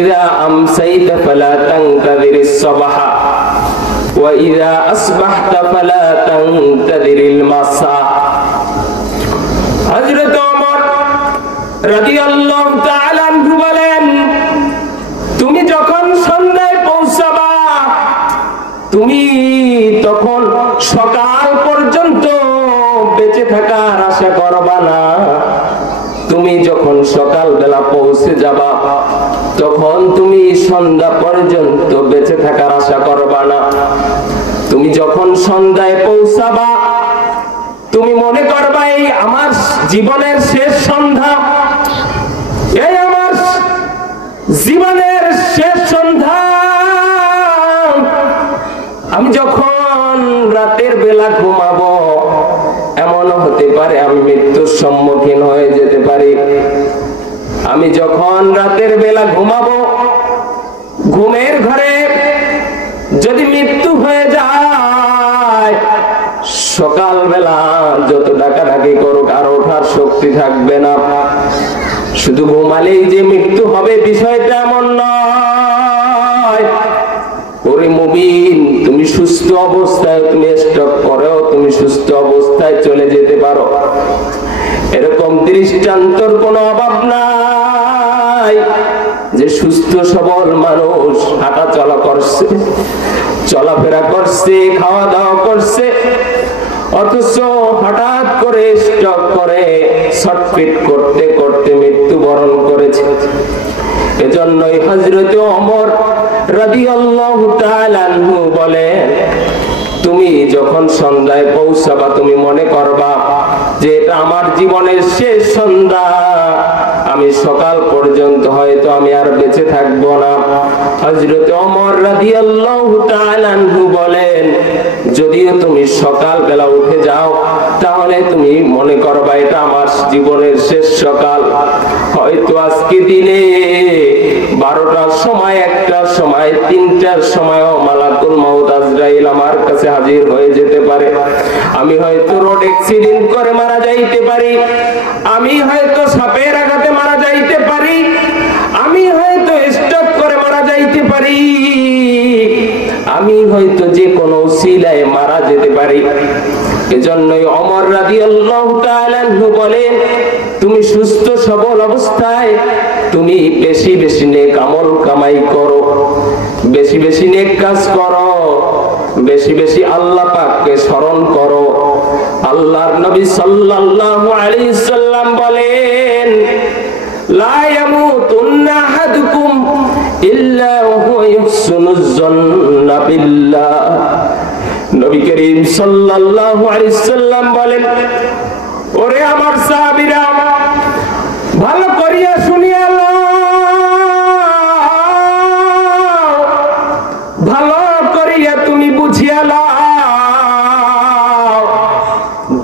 ইযা আমসাইতা ফালা তানতাযিরিস সাবাহা ওয়া ইযা আসবাহতা ফালা তানতাযিরিল মাসা। হযরত ওমর রাদিয়াল্লাহু তাআলা আনহু বলেন, তুমি যখন সন্ধ্যায় পৌঁছাবা তুমি তখন সকাল পর্যন্ত বেঁচে থাকার আশা করবা না। তুমি যখন সকাল বেলা পৌঁছে যাবা তখন তুমি সন্ধ্যা পর্যন্ত বেঁচে থাকার আশা করবা না। তুমি যখন সন্ধ্যায় পৌঁছাবা তুমি মনে করবা এই আমার জীবনের শেষ সন্ধ্যা, এই আমার জীবনের শেষ সন্ধ্যা। আমি যখন রাতের বেলা ঘুমাবো এমনও হতে পারে আমি মৃত্যুর সম্মুখীন হয়ে যেতে পারি। আমি যখন রাতের বেলা ঘুমাবো ঘুমের ঘরে যদি মৃত্যু হয়ে যায় সকাল বেলা যত ডাকাডাকি করুক আর ওঠার শক্তি থাকবে না। শুধু ঘুমালেই যে মৃত্যু হবে বিষয়টা এমন নয়। ওরে মুমিন, তুমি সুস্থ অবস্থায় তুমি স্ট্রোক করেও তুমি সুস্থ অবস্থায় চলে যেতে পারো। এরকম দৃষ্টান্তর কোনো অভাব নাই যে সুস্থ সবল মানুষ হাঁটা চলা করছে, চলাফেরা করছে, খাওয়া দাওয়া করছে, অথচ হঠাৎ করে স্ট্রোক করে ছটফট করতে করতে মৃত্যুবরণ করেছে। এজন্যই হযরত ওমর রাদিয়াল্লাহু তাআলা আনহু বলেন, তুমি যখন সন্ধ্যায় পৌঁছাবা তুমি মনে করবা যে এটা আমার জীবনের শেষ সন্ধ্যা, আমি সকাল পর্যন্ত হয়তো আমি আর বেঁচে থাকবো না। হযরত ওমর রাদিয়াল্লাহু তাআলা আনহু বলেন, যদিও তুমি সকাল বেলা উঠে যাও তাহলে তুমি মনে করবা এটা আমার জীবনের শেষ সকাল। হয়তো আজকে দিনে 12টার সময়, 1টার সময়, 3টার সময়ও মালাকুল মাউত আজরাইল আমার কাছে হাজির হয়ে যেতে পারে। আমি হয়তো রোড অ্যাক্সিডেন্ট করে মারা যাইতে পারি, আমি হয়তো সাপের আঘাতে মারা যাইতে পারি, আমি হয়তো স্ট্রোক করে মারা যাইতে পারি, আমি হয়তো যে কোনো উসিলায় মারা যেতে পারি। এজন্যই ওমর রাদিয়াল্লাহু তাআলা আনহু বলেন, তুমি সুস্থ সবল অবস্থায় তুমি বেশি বেশি নেক আমল কামাই করো, বেশি বেশি নেক কাজ করো, বেশি বেশি আল্লাহ পাককে স্মরণ করো। আল্লাহর নবী সাল্লাল্লাহু আলাইহি সাল্লাম বলেন, লা ইয়ামুতুন্না আহাদুকুম ইল্লা ওয়া হুয়া ইহসিনুজ যান্না বিল্লাহ। নবী করিম সাল্লাল্লাহু আলাইহি সাল্লাম বলেন, ওরে আমার সাহাবীরা ভালো করিয়া শুনিয়া লও, ভালো করিয়া তুমি বুঝিয়া লও,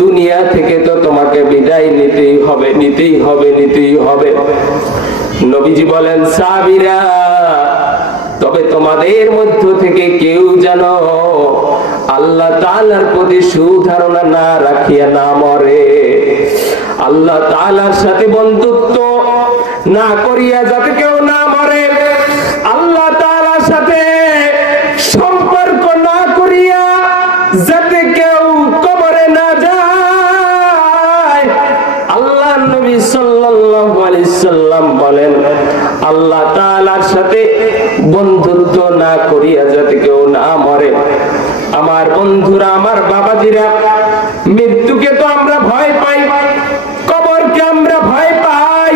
দুনিয়া থেকে তো তোমাকে বিদায় নিতেই হবে, নিতেই হবে, নিতেই হবে। নবীজি বলেন, সাহাবীরা তবে তোমাদের মধ্য থেকে কেউ যেন আল্লাহ তাআলার প্রতি সুধারণা না রাখিয়া না মরে, আল্লাহ তাআলার সাথে বন্ধুত্ব না করিয়া যাতে কেউ না মরে, আল্লাহ তাআলার সাথে সম্পর্ক না করিয়া যাতে কেউ কবরে না যায়। আল্লাহর নবী সাল্লাল্লাহু আলাইহি সাল্লাম বলেন, আল্লাহ তাআলার সাথে বন্ধুত্ব না করিয়া যাতে কেউ না মরে। আমার বন্ধুরা, আমার বাবাজিরা, মৃত্যুকে তো আমরা ভয় পাই, কবরকে আমরা ভয় পাই,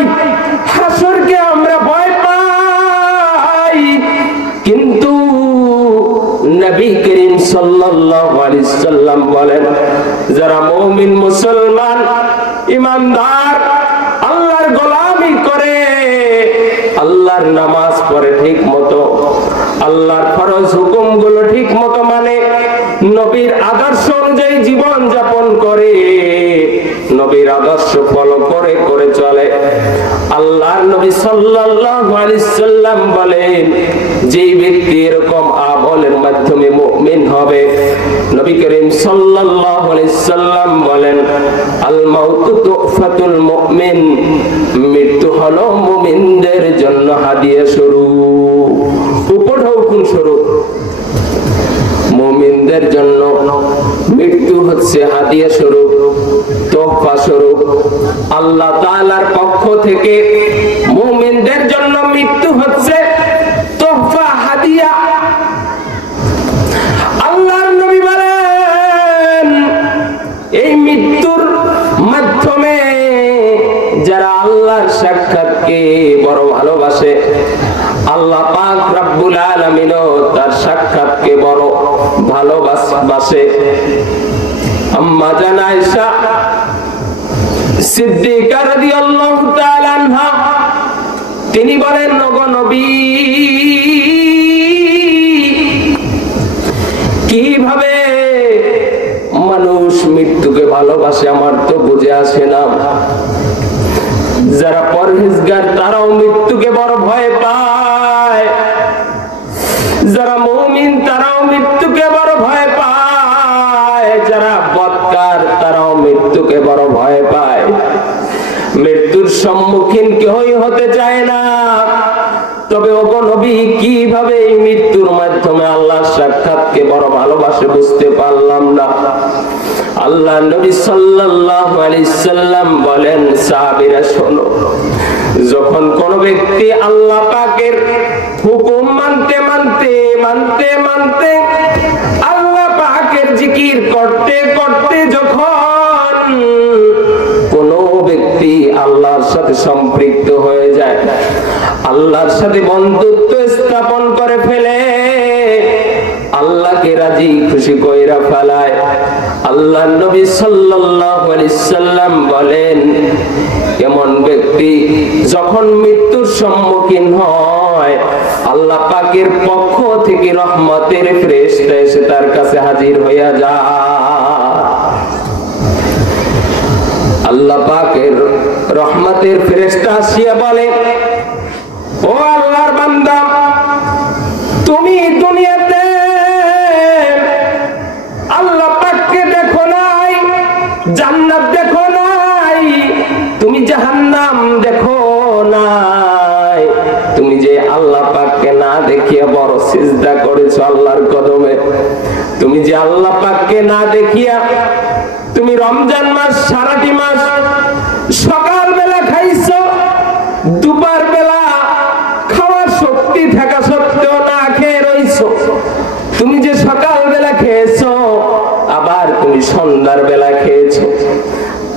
হাসরকে আমরা ভয় পাই, কিন্তু নবী করিম সাল্লাল্লাহু আলাইহি সাল্লাম বলেন, যারা মুমিন মুসলমান ঈমানদার আল্লাহর গোলামি করে, আল্লাহর নামাজ পড়ে ঠিক মতো, আল্লাহর ফরজ হুকুমগুলো ঠিক মতো মানে, নবীর আদর্শ অনুযায়ী জীবন যাপন করে, নবীর আদর্শ ফলো করে করে চলে, আল্লাহর নবী সাল্লাল্লাহু আলাইহি সাল্লাম বলেন, যেই ব্যক্তি এরকম আমলের মাধ্যমে মুমিন হবে, নবী করিম সাল্লাল্লাহু আলাইহি সাল্লাম বলেন, আল মাউতু তুফাতুল মুমিন, মৃত্যু হলো মুমিনদের জন্য হাদিয়া স্বরূপ, উপঢৌকন স্বরূপ। মুমিনদের জন্য মৃত্যু হচ্ছে হাদিয়া স্বরূপ, তোহফা স্বরূপ। আল্লাহ তাআলার পক্ষ থেকে মুমিনদের জন্য মৃত্যু হচ্ছে তোহফা, হাদিয়া। আল্লাহর নবী বলেন, এই মৃত্যুর মাধ্যমে যারা আল্লাহর সাক্ষাৎকে বড় ভালোবাসে, আল্লাহ পাক রব্বুল আলামিনও তার সাক্ষাৎকে বড় ভালোবাসে। আম্মা জান আয়েশা সিদ্দিকা রাদিয়াল্লাহু তাআলা আনহা তিনি বলেন, ওগো নবী, কিভাবে মানুষ মৃত্যুকে ভালোবাসে আমার তো বুঝে আসে না। যারা পরহেজগার তারাও মৃত্যুকে বড় ভয় পায়, যারা মুমিন তারাও মৃত্যুকে বড় ভয় পায়, যারা বদকার তারাও মৃত্যুকে বড় ভয় পায়। মৃত্যুর সম্মুখীন কেউই হতে চায় না। তবে ওগো নবী, কিভাবে এই মৃত্যুর মাধ্যমে আল্লাহর সাক্ষাৎকে বড় ভালোবাসে বুঝতে পারলাম না। আল্লাহ নবী সাল্লাল্লাহু আলাইহি সাল্লাম বলেন, সাহাবীরা শোনো, যখন কোন ব্যক্তি আল্লাহ পাকের হুকুম মানতে মানতে মানতে মানতে আল্লাহ পাকের জিকির করতে করতে যখন কোন ব্যক্তি আল্লাহর সাথে সম্পৃক্ত হয়ে যায়, আল্লাহর সাথে বন্ধুত্ব স্থাপন করে ফেলে, আল্লাহকে রাজি খুশি কইরা ফেলায়, আল্লাহ নবী সাল্লাল্লাহু আলাইহি সাল্লাম বলেন, এমন ব্যক্তি যখন মৃত্যুর সম্মুখীন হয়, আল্লাহ পাকের পক্ষ থেকে রহমতের ফেরেশতা এসে তার কাছে হাজির হইয়া যায়। আল্লাহ পাকের রহমতের ফেরেশতা আসিয়া বলে, ও আল্লাহর বান্দা, তুমি দুনিয়াতে আল্লাহ পাককে দেখো নাই, জান্নাত দেখো নাই, তুমি জাহান্নাম দেখো নাই, তুমি যে আল্লাহ পাককে না দেখিয়া বড় সিজদা করেছো আল্লাহর কদমে, তুমি যে আল্লাহ পাককে না দেখিয়া তুমি রমজান মাস সারাটি মাস সকাল বেলা খাইছো, দুপুর বেলা খাওয়ার শক্তি থাকা সত্ত্বেও না খেয়ে রইছো, তুমি যে সকাল বেলা খেয়েছো আবার তুমি সন্ধ্যার বেলা খেয়েছো,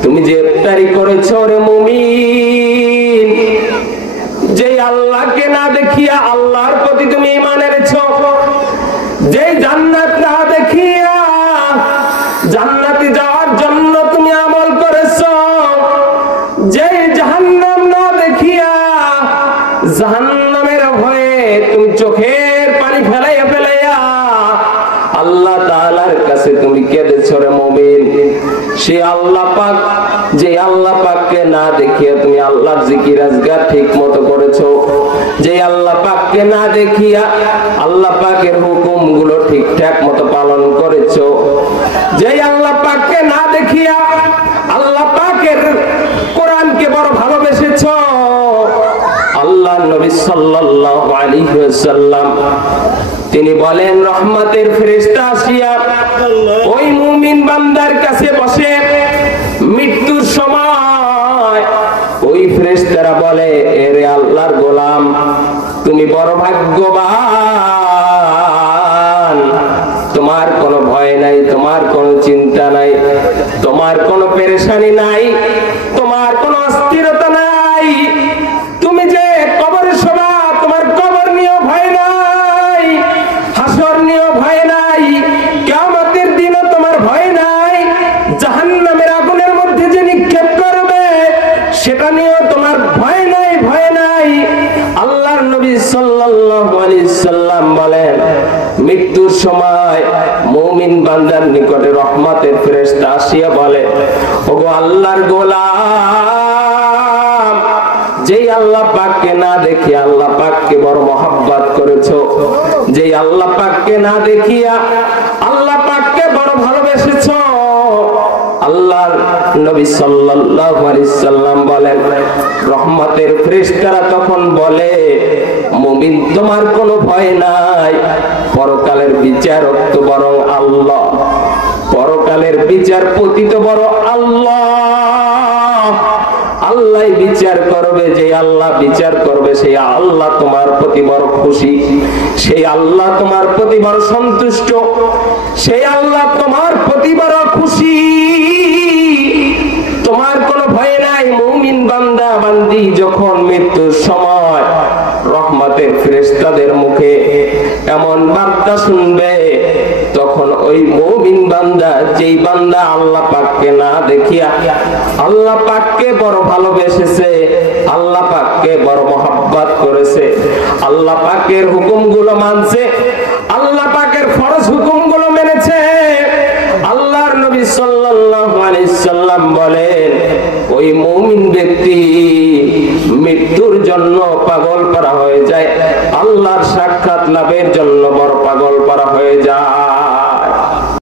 তুমি যে ইফতারি করেছো, রে মুমিন, যে আল্লাহকে না দেখিয়া আল্লাহর প্রতি তুমি ঈমান এনেছো, যে জান্নাত না দেখিয়া জান্নাতে যাওয়ার জন্য তুমি আমল করেছো, যে জাহান্নাম না দেখিয়া জাহান্নামের ভয়ে তুমি চোখের পানি ফেলাইয়া ফেলাইয়া আল্লাহ তাআলার কাছে তুমি কেঁদেছো, রে মুমিন, সে আল্লাহ পাক, যে আল্লাহ পাককে না দেখিয়া তুমি আল্লাহর জিকির আজগার ঠিক মতো করেছো, যে আল্লাহ পাককে না দেখিয়া আল্লাহ পাকের হুকুম গুলো ঠিকঠাক মতো পালন করেছো, যে আল্লাহ পাককে না দেখিয়া আল্লাহ পাকের কোরআনকে বড় ভালোবেসেছো। আল্লাহ নবী সাল্লাল্লাহু আলাইহি ওয়াসাল্লাম তিনি বলেন, রহমতের ফেরেশতা আসিয়া ওই মুমিন বান্দার কাছে বসে মৃত্যুর সময় ওই ফেরেশতারা বলে, এরে আল্লাহর গোলাম, তুমি বড় ভাগ্যবান, তোমার কোনো ভয় নাই, তোমার কোনো চিন্তা নাই, তোমার কোনো পেরেশানি নাই, তোমার কোনো অস্থিরতা নাই, তুমি যে কবরে শোবা, তোমার কবর নিয়েও ভয় নাই, হাসর নিয়েও ভয় নাই, কিয়ামতের দিনও তোমার ভয় নাই, জাহান্নামের আগুনের মধ্যে যে নিক্ষেপ করবে সেটা নিয়েও তোমার ভয় নাই, ভয় নাই। আল্লাহর নবী সাল্লাল্লাহু আলাইহি সাল্লাম বলেন, মৃত্যুর সময় মুমিন বান্দার নিকটে রহমতের ফেরেশতা আসিয়া বলে, ওগো আল্লাহর গোলাম, যেই আল্লাহ পাককে না দেখিয়া আল্লাহ পাককে বড় মহব্বত করেছো, যেই আল্লাহ পাককে না দেখিয়া আল্লাহ পাককে বড় ভালোবেসেছো। আল্লাহর নবী সাল্লাল্লাহু আলাইহি সাল্লাম বলেন, রহমতের ফেরেশতারা তখন বলে, মুমিন তোমার কোনো ভয় নাই, পরকালের বিচারক তো বরং আল্লাহ, পরকালের বিচারপতি তো বড় আল্লাহ। আল্লাহ বিচার করবে, যে আল্লাহ বিচার করবে সেই আল্লাহ তোমার প্রতি বড় খুশি, সেই আল্লাহ তোমার প্রতি বড় সন্তুষ্ট, সেই আল্লাহ তোমার প্রতি বড় খুশি। তোমার কোনো ভয় নাই। মুমিন বান্দা বান্দি যখন মৃত্যুর সময় রহমতের ফেরেশতাদের মুখে এমন বার্তা শুনবে, তখন ওই মুমিন বান্দা, যেই বান্দা আল্লাহ পাককে না দেখিয়া আল্লাহ পাককে বড় ভালোবেসেছে, আল্লাহ পাককে বড় মহব্বত করেছে, আল্লাহ পাকের হুকুমগুলো মানছে, আল্লাহ পাকের ফরজ হুকুমগুলো মেনেছে, আল্লাহর নবী সাল্লাল্লাহু আলাইহি সাল্লাম বলেন, ওই মুমিন ব্যক্তি মৃত্যুর জন্য পাগল পারা হয়ে যায়, আল্লাহর সাক্ষাৎ লাভের জন্য বড় পাগল পারা হয়ে যায়।